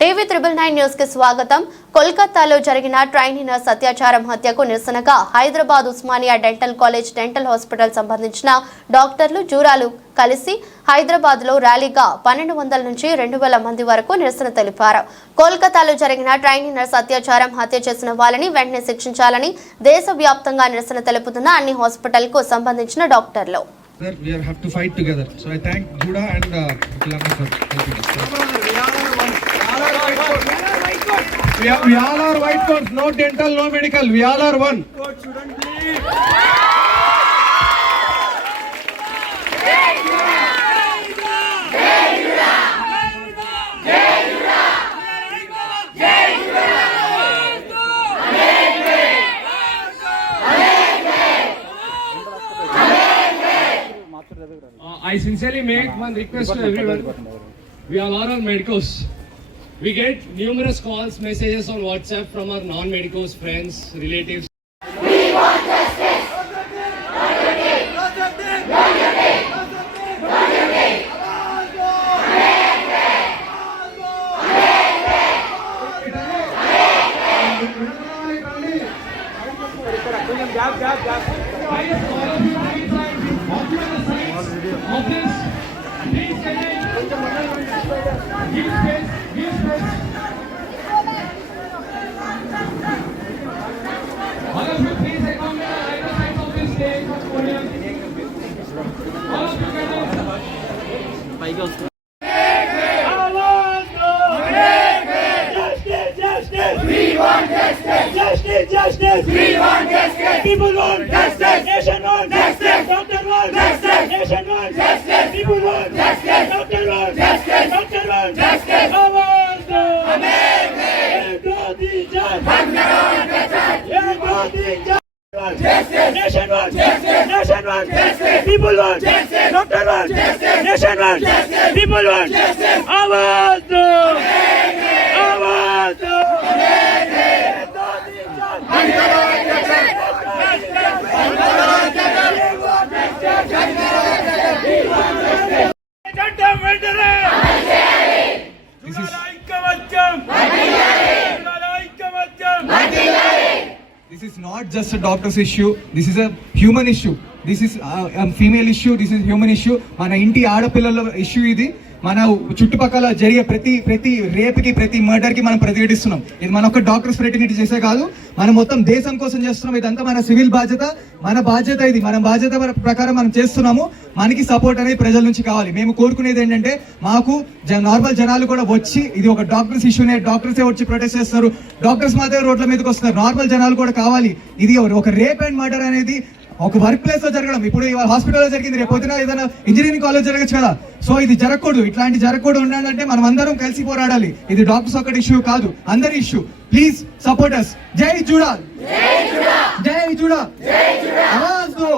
TV triple nine న్యూస్కి స్వాగతం కోల్కతాలో జరిగిన ట్రైనీ నర్స్ అత్యాచారం హత్యకు నిరసనగా Hyderabad Osmania dental college dental hospital సంబంధించిన డాక్టర్లు జూరాలు కలిసి హైదరాబాద్లో ర్యాలీగా పన్నెండు వందల నుంచి రెండు వేల మంది వరకు నిరసన తెలిపారు కోల్కతాలో జరిగిన ట్రైనీ నర్స్ అత్యాచారం హత్య చేసిన వాళ్ళని వెంటనే శిక్షించాలని దేశవ్యాప్తంగా నిరసన తెలుపుతున్న అన్ని హాస్పిటల్కు సంబంధించిన డాక్టర్లు Sir, we are, have to fight together. So I thank Judah and uh, Kilana for helping us. We, are, we all are white coats, no dental, no medical. We all are one. Uh, I sincerely make one request to everyone. We all are on medicos. We get numerous calls, messages on WhatsApp from our non-medicos friends, relatives. Office, please can I give space, give পাইবে Justice, justice. We want justice. Justice. Justice. Doctor want justice. Nation want justice. People want justice. Doctor want justice. Want justice. Awaaz do. America. Ek do di jai. Bhagna want justice. Ek. Justice. Justice want justice. People want justice. Doctor want justice. Nation want justice. People want justice. आवाज दो. आवाज दो. एक दो तीन this is not just doctors issue this is a human issue this is female issue this is human issue మన ఇంటి ఆడపిల్లల ఇష్యూ ఇది. మన చుట్టుపక్కల జరిగే ప్రతి ప్రతి రేపుకి ప్రతి మర్డర్కి మనం ప్రతిఘటిస్తున్నాం. ఇది మన ఒక డాక్టర్స్ ఫ్రెటర్నిటీ చేసే కాదు. మనం మొత్తం దేశం కోసం చేస్తున్నాం. ఇదంతా మన సివిల్ బాధ్యత. మన బాధ్యత ఇది. మన బాధ్యత ప్రకారం మనం చేస్తున్నాము. మనకి సపోర్ట్ అనేది ప్రజల నుంచి కావాలి. మేము కోరుకునేది ఏంటంటే మాకు నార్మల్ జనాలు కూడా వచ్చి ఇది ఒక డాక్టర్స్ ఇష్యూనే. డాక్టర్సే వచ్చి ప్రొటెస్ట్ చేస్తారు. డాక్టర్స్ మాత్రమే రోడ్ల మీదకి వస్తున్నారు. నార్మల్ జనాలు కూడా కావాలి. ఇది ఒక రేప్ అండ్ మర్డర్ అనేది ఒక వర్క్ ప్లేస్లో జరగడం. ఇప్పుడు ఇవాళ హాస్పిటల్లో జరిగింది. రేపు పొద్దున ఏదైనా ఇంజనీరింగ్ కాలేజ్ జరగచ్చు కదా. సో ఇది జరగకూడదు. ఇట్లాంటి జరగకూడదు ఉండాలంటే మనం అందరం కలిసి పోరాడాలి. ఇది డాక్టర్స్ ఒకటి ఇష్యూ కాదు. అందరి ఇష్యూ ప్లీజ్ సపోర్ట్ అస్ జై జూడాల్. జై JUDA Awaaz though.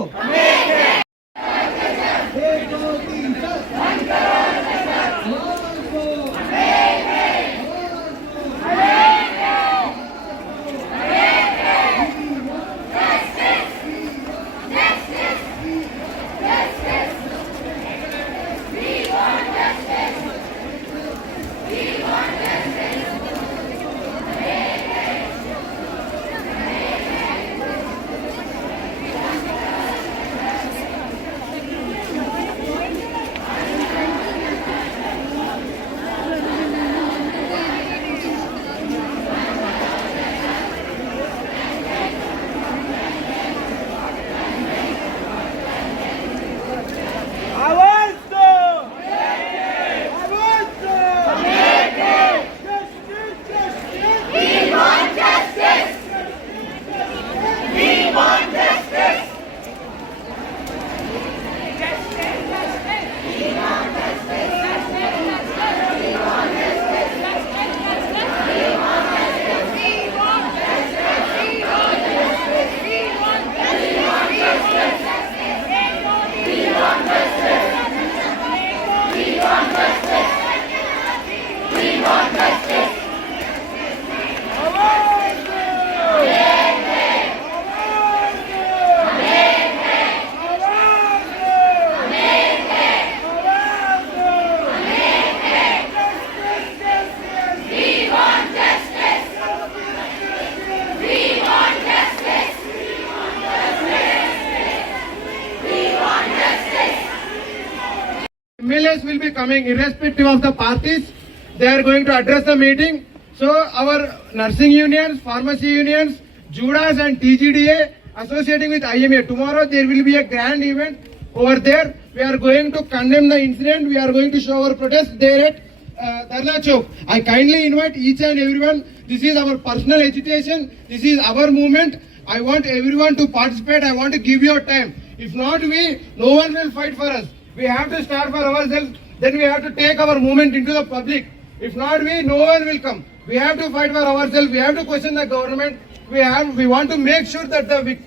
MLAs will be coming irrespective of the parties. They are going to address the meeting. So our nursing unions, pharmacy unions, Judas and TGDA associating with IMA. Tomorrow there will be a grand event over there. We are going to condemn the incident. We are going to show our protest there at uh, Darla Chowk. I kindly invite each and everyone. This is our personal agitation. This is our movement. I want everyone to participate. I want to give your time. If not we, no one will fight for us. We have to start for ourselves. Then we have to take our movement into the public. If not we, no one will come. We have to fight for ourselves. We have to question the government. We have. We want to make sure that the